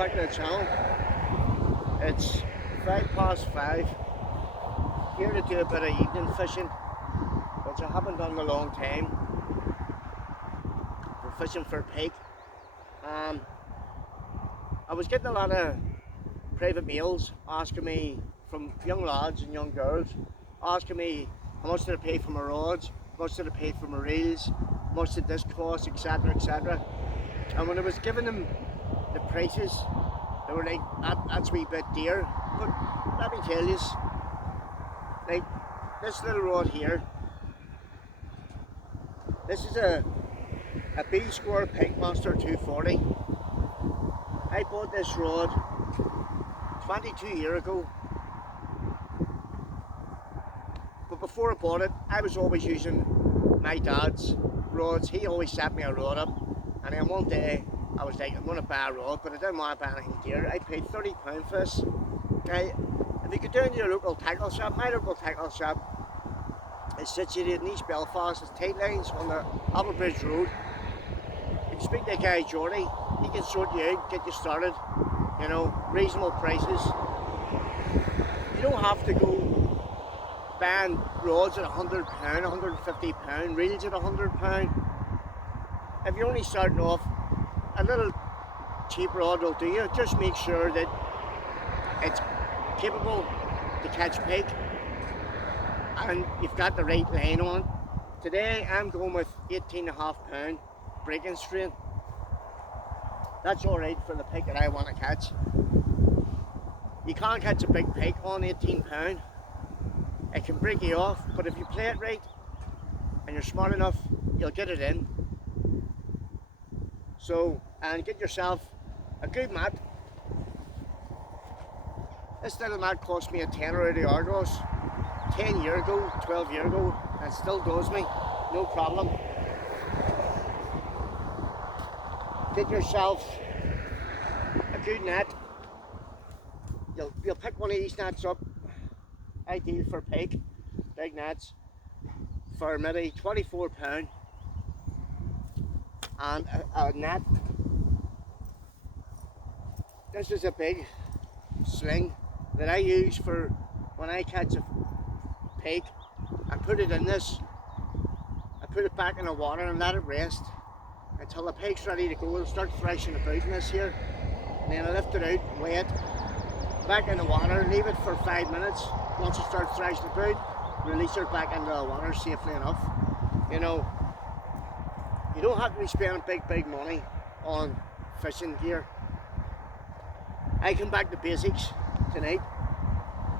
back to the channel. It's 5:05. Here to do a bit of evening fishing, which I haven't done in a long time. We're fishing for pike. I was getting a lot of private mails asking me, from young lads and young girls, asking me how much did I pay for my rods, how much did I pay for my reels, how much did this cost, etc, etc. And when I was giving them the prices, they were like, that's a wee bit dear. But let me tell you, like this little rod here, this is a B-square Pike Master 240. I bought this rod 22 years ago. But before I bought it, I was always using my dad's rods. He always set me a rod up. And then one day, I was like, I'm going to buy a rod, but I didn't want to buy anything dear. I paid £30 for this. Now, if you go down to your local tackle shop, my local tackle shop is situated in East Belfast. It's tight lines on the Applebridge Road. You can speak to a guy, Geordie. He can sort you out, get you started. You know, reasonable prices. You don't have to go buying rods at £100, £150, reels at £100. If you're only starting off, a little cheap rod will do you. Just make sure that it's capable to catch pike and you've got the right line on. Today I'm going with 18.5 pound breaking strain. That's alright for the pike that I want to catch. You can't catch a big pike on 18 pound. It can break you off, but if you play it right and you're smart enough, you'll get it in. So, and get yourself a good mat. This little mat cost me a tenner out of Argos 10 years ago, 12 years ago, and still does me, no problem. Get yourself a good net. You'll pick one of these nets up, ideal for pike, big nets, for maybe £24. And a net. This is a big sling that I use for when I catch a pike. I put it in this, I put it back in the water and let it rest until the pike's ready to go. It'll start thrashing about in this here, and then I lift it out, weigh it, back in the water, leave it for 5 minutes. Once it starts thrashing about, release it back into the water safely enough. You know, you don't have to be spending big money on fishing gear. I come back to basics tonight.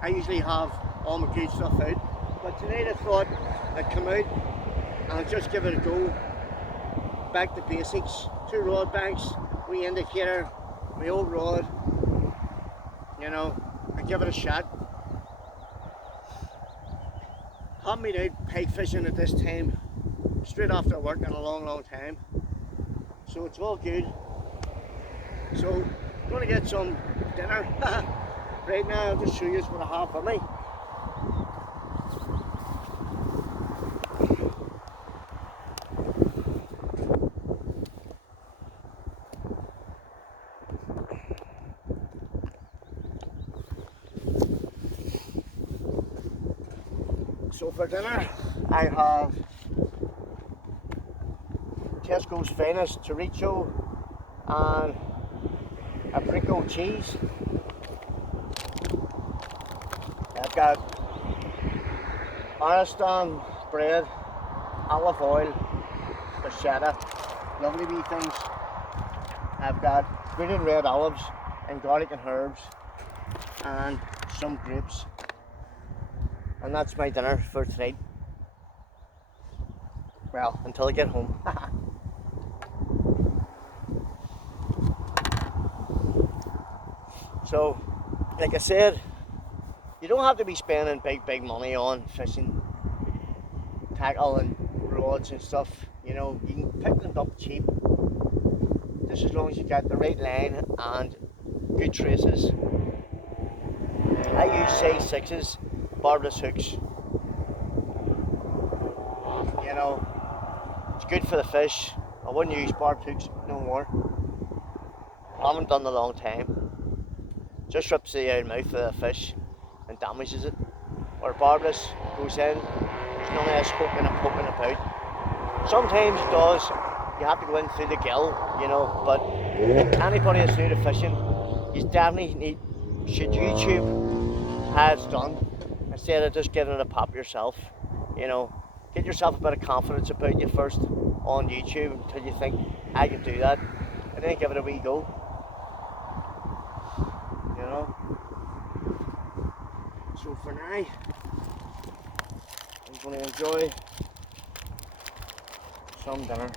I usually have all my good stuff out, but tonight I thought I'd come out and I'll just give it a go. Back to basics. 2 rod banks, wee indicator, my old rod. You know, I give it a shot. Haven't been out pike fishing at this time, straight after work, in a long time. So it's all good. So I'm going to get some dinner. Right now I'll just show you what I have for me. So for dinner I have Tesco's finest chorizo and a Brico cheese. I've got Ariston bread, olive oil, bruschetta, lovely wee things. I've got green and red olives and garlic and herbs and some grapes. And that's my dinner for tonight. Well, until I get home. So, like I said, you don't have to be spending big money on fishing tackle and rods and stuff. You know, you can pick them up cheap, just as long as you get the right line and good traces. I use size 6s, barbless hooks. You know, it's good for the fish. I wouldn't use barbed hooks no more. haven't done in a long time. Just rips the mouth of the fish and damages it. Or barbless goes in, there's none of this hooking and poking about. Sometimes it does, you have to go in through the gill, you know, but anybody that's new to fishing, you definitely need, should YouTube how it's done, instead of just giving it a pop yourself, you know. Get yourself a bit of confidence about you first on YouTube until you think, I can do that, and then give it a wee go, you know. So for now, I'm going to enjoy some dinner.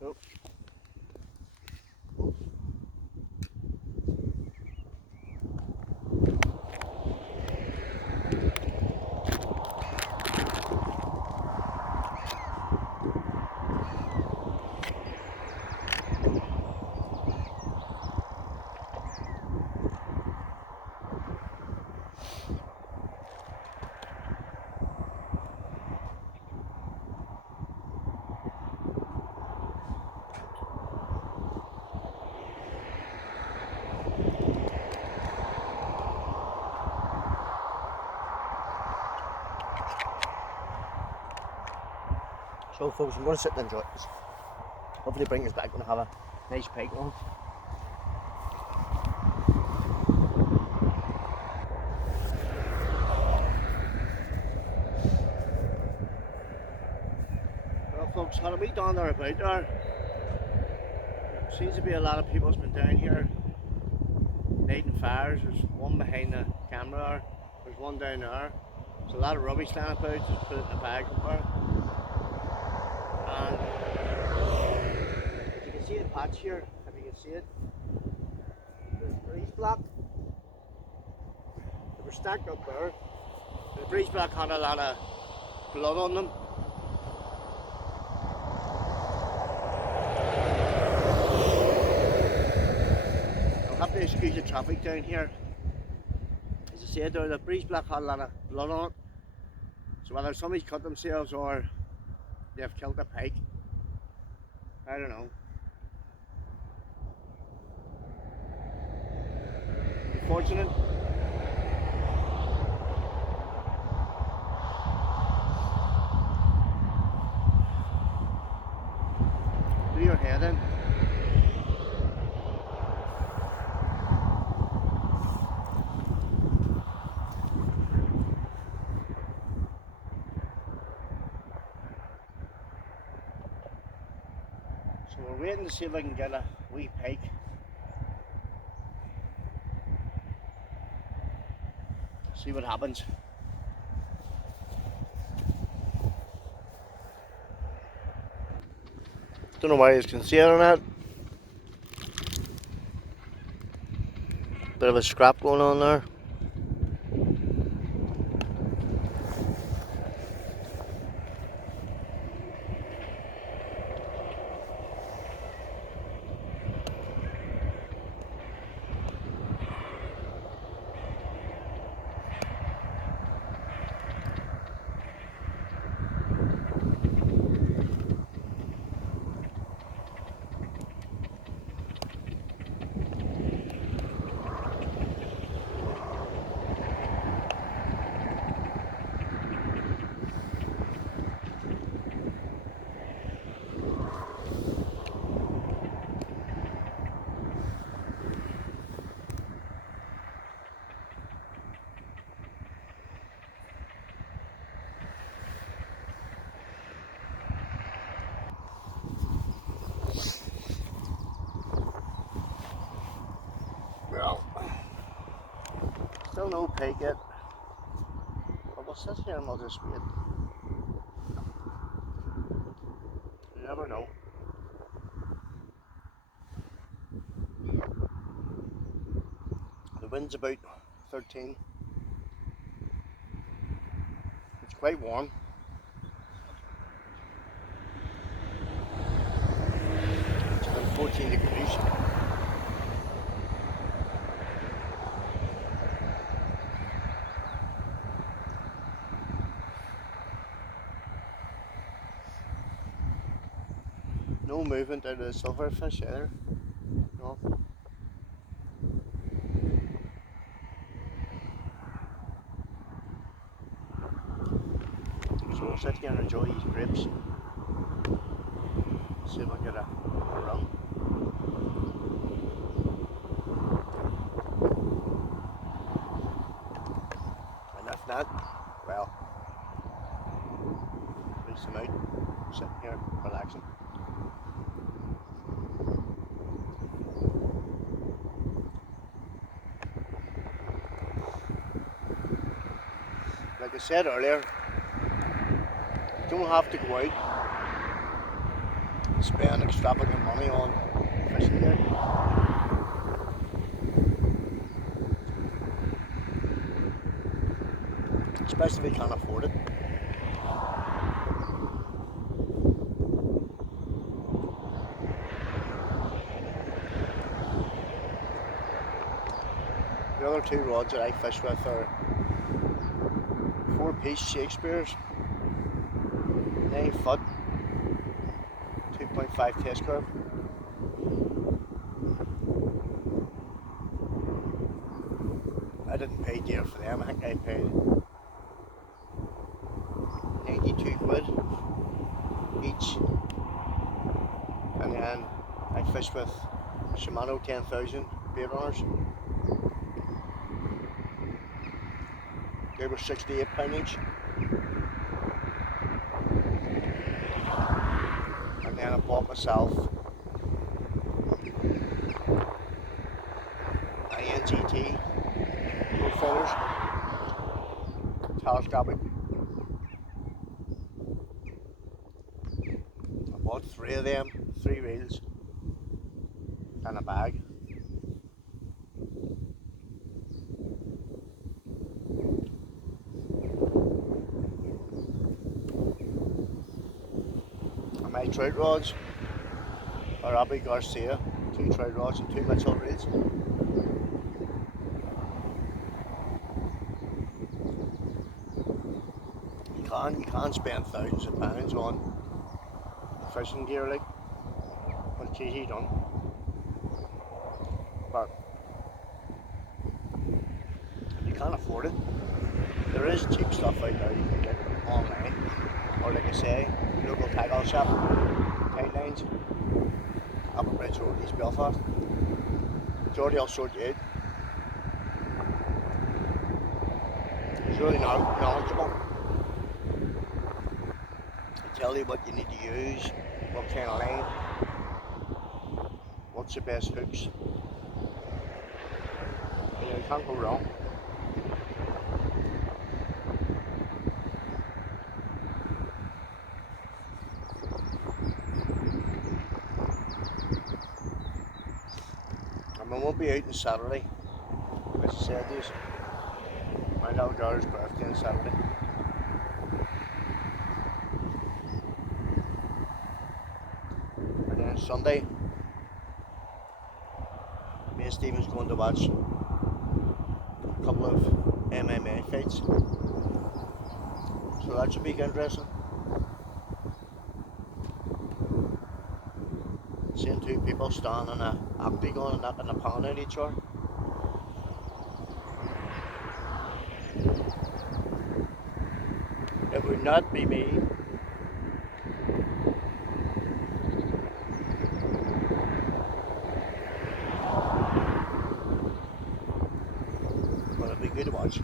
Nope. So folks, I'm going to sit and enjoy this. Hopefully bring us back and have a nice pike on. Well folks, had a wee down there about there. Seems to be a lot of people's been down here lighting fires. There's one behind the camera there. There's one down there. There's a lot of rubbish down about, just put it in a bag up there. And you can see the patch here, if you can see it. There's a breeze block. They were stacked up there. The breeze block had a lot of blood on them. I'll have to excuse the traffic down here. As I said there, the breeze block had a lot of blood on it. So whether somebody's cut themselves or they've killed a pike, I don't know. Unfortunate. Do your head in. So we're waiting to see if I can get a wee pike. See what happens. Don't know why you can see it or not. Bit of a scrap going on there. Still no pike yet. But we'll sit here and we'll just wait. You never know. The wind's about 13. It's quite warm. It's about 14 degrees. No movement out of the silverfish either. No. So we'll sit here and enjoy these grapes. See if I get a run. And if not, well, rinse them out, sitting here relaxing. Like I said earlier, you don't have to go out and spend extravagant money on fishing gear. Especially if you can't afford it. The other two rods that I fish with are 4-piece Shakespeare's, 9 foot, 2.5 test curve. I didn't pay dear for them. I think I paid 92 quid each. And then I fished with Shimano 10,000 bait runners. They were £68 each. And then I bought myself INGT profiles, telescopic. I bought 3 of them, 3 reels and a bag. And my trout rods are Abbey Garcia, 2 trout rods and 2 Mitchell reels. You can spend thousands of pounds on fishing gear, like, which is easy done. But if you can't afford it, there is cheap stuff out there you can get online, or like I say, local tackle shop, tight lines, Upper Bridge Road, East Belfast. Jordy will sort you out. He's really knowledgeable. Tell you what you need to use, what kind of line, what's the best hooks. You can't go wrong. And we won't be out on Saturday, as I said, this. My little girl's birthday on Saturday. Sunday, me and Stephen's going to watch a couple of MMA fights, so that should be interesting. Seeing 2 people standing in an octagon and knocking a pound at each other. It would not be me. Good to watch.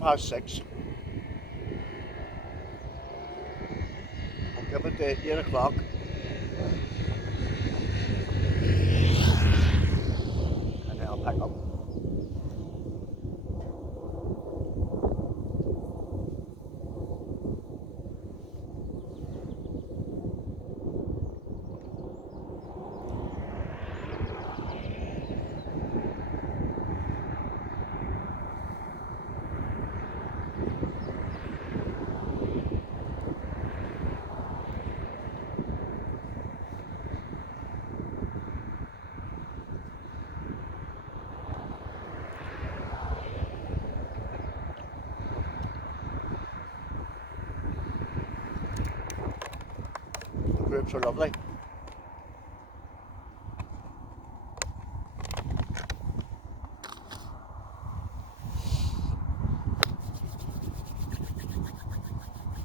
6:10. I'll give it to 8 o'clock. And then I'll pick up. The groups are lovely.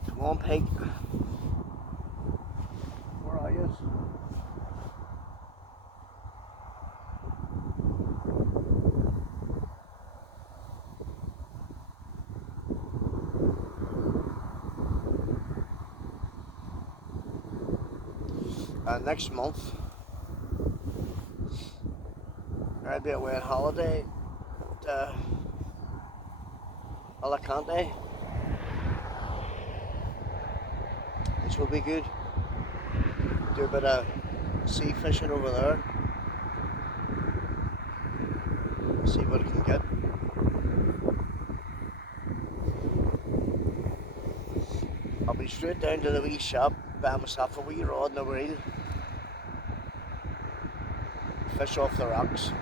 Come on, Pike. Where are you? Next month, I'll be away on holiday to Alicante, which will be good. Do a bit of sea fishing over there. See what I can get. I'll be straight down to the wee shop, buy myself a wee rod and a reel. Fish off the rocks.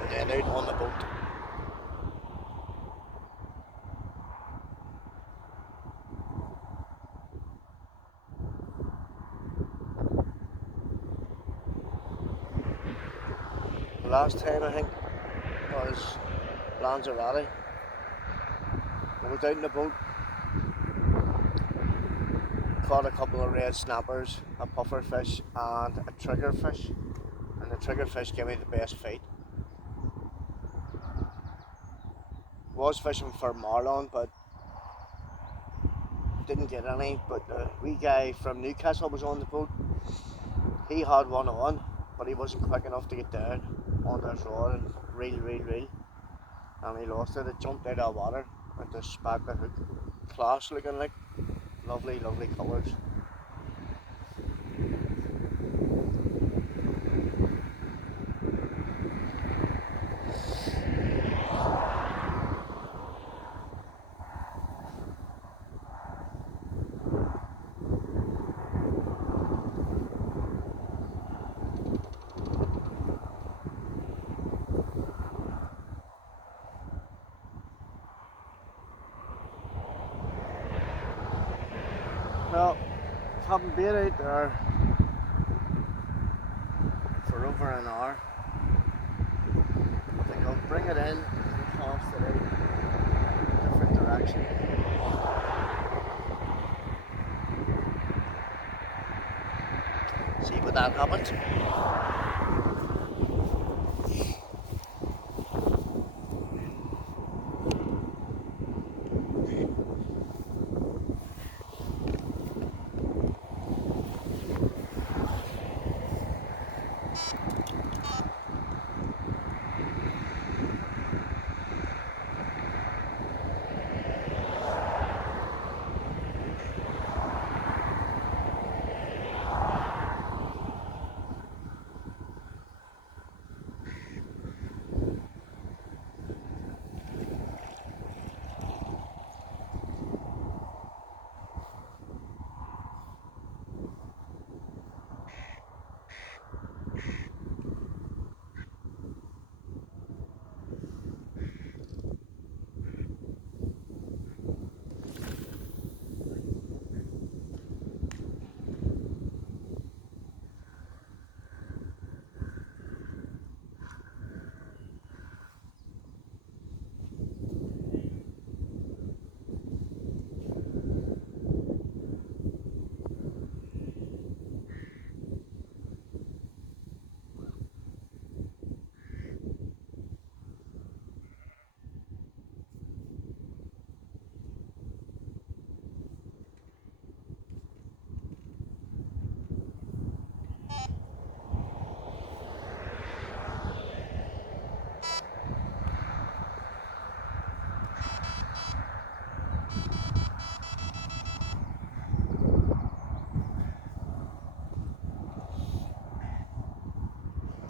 And then out on the boat. The last time I think was Lanzarote. I was out in the boat, caught a couple of red snappers, a puffer fish and a trigger fish, and the trigger fish gave me the best fight. Was fishing for marlin but didn't get any, but the wee guy from Newcastle was on the boat. He had one on, but he wasn't quick enough to get down onto his rod and reel, and he lost it. It jumped out of the water and just spat the hook. Class looking, like lovely colours. Well, haven't been out there for over an hour. I think I'll bring it in and cast it out in a different direction. See what that happens.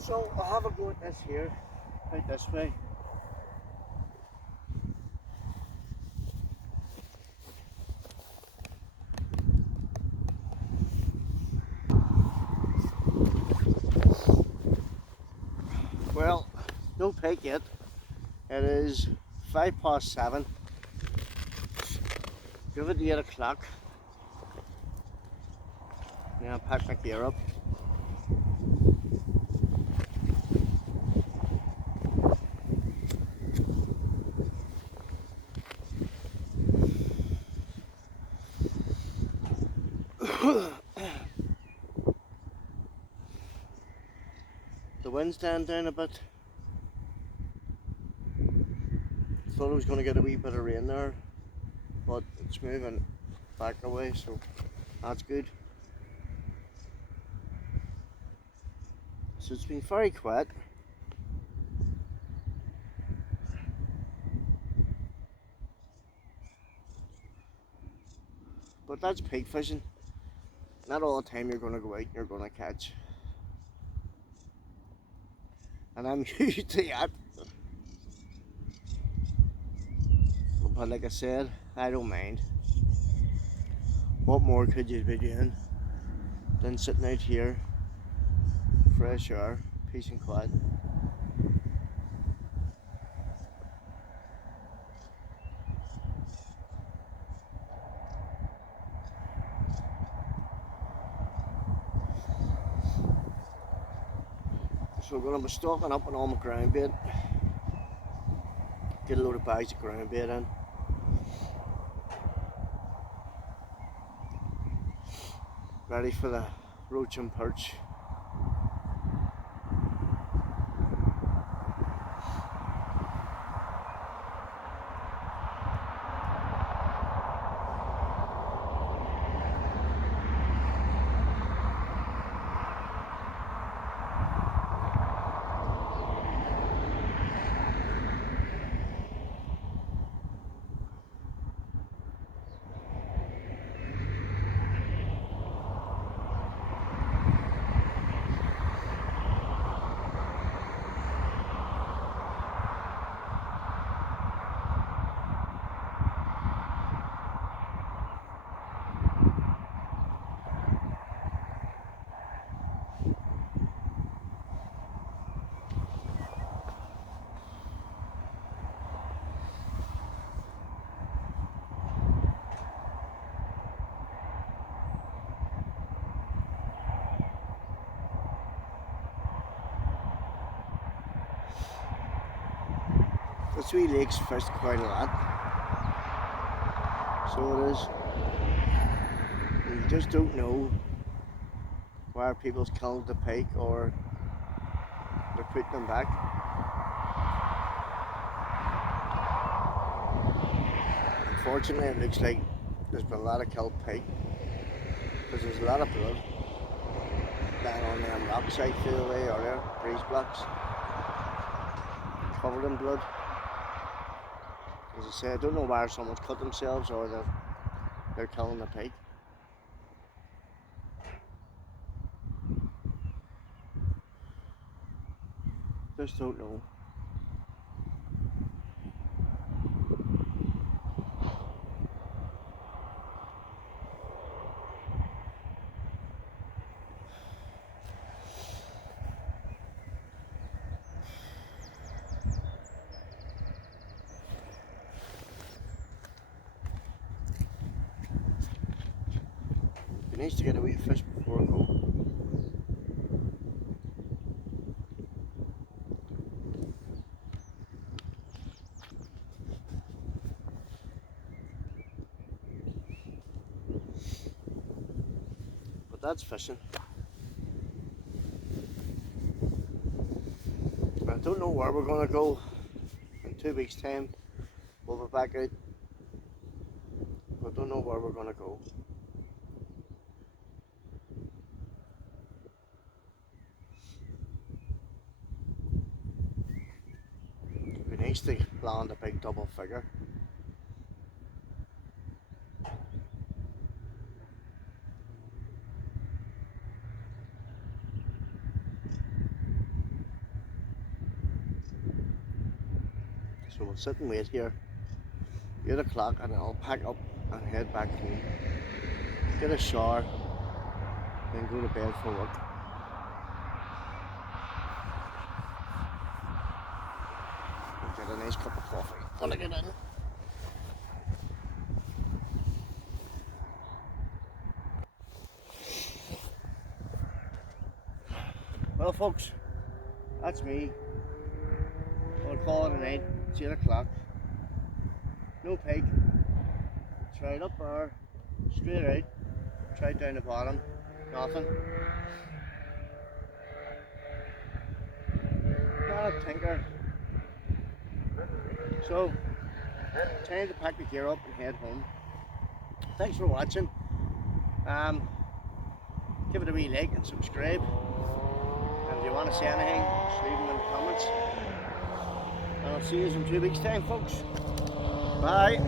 So I'll have a go at this here, right this way. Well, no pike yet. It is 7:05. Give it 8 o'clock. Now I'll pack my gear up. The wind's dying down a bit. Thought I was going to get a wee bit of rain there, but it's moving back away, so that's good. So it's been very quiet. But that's pike fishing. Not all the time you're going to go out and you're going to catch. And I'm used to that. But like I said, I don't mind. What more could you be doing than sitting out here, fresh air, peace and quiet? So we're going to be stocking up on all my ground bait. Get a load of bags of ground bait in. Ready for the roach and perch. This wee lake's fished quite a lot, so it is. You just don't know where people's killed the pike or they're putting them back. Unfortunately, it looks like there's been a lot of killed pike because there's a lot of blood down on them rocks I feel away or there, breeze blocks, covered in blood. As I say, I don't know where someone's cut themselves or they're killing the pike. Just don't know. It needs to get a wee fish before I go. But that's fishing. I don't know where we're going to go. In 2 weeks' time, we'll be back out. I don't know where we're going to go. It'd be nice to land a big double figure. So we'll sit and wait here, 8 o'clock, and I'll pack up and head back home, get a shower, then go to bed for work. I'll get a nice cup of coffee when I get in. Well folks, that's me. I'll call it a night. It's 8 o'clock. No pike. Tried up there, straight out. Tried down the bottom. Nothing. Not a tinker. So, time to pack the gear up and head home. Thanks for watching. Give it a wee like and subscribe. And if you want to say anything, just leave them in the comments. And I'll see you in 2 weeks' time, folks. Bye.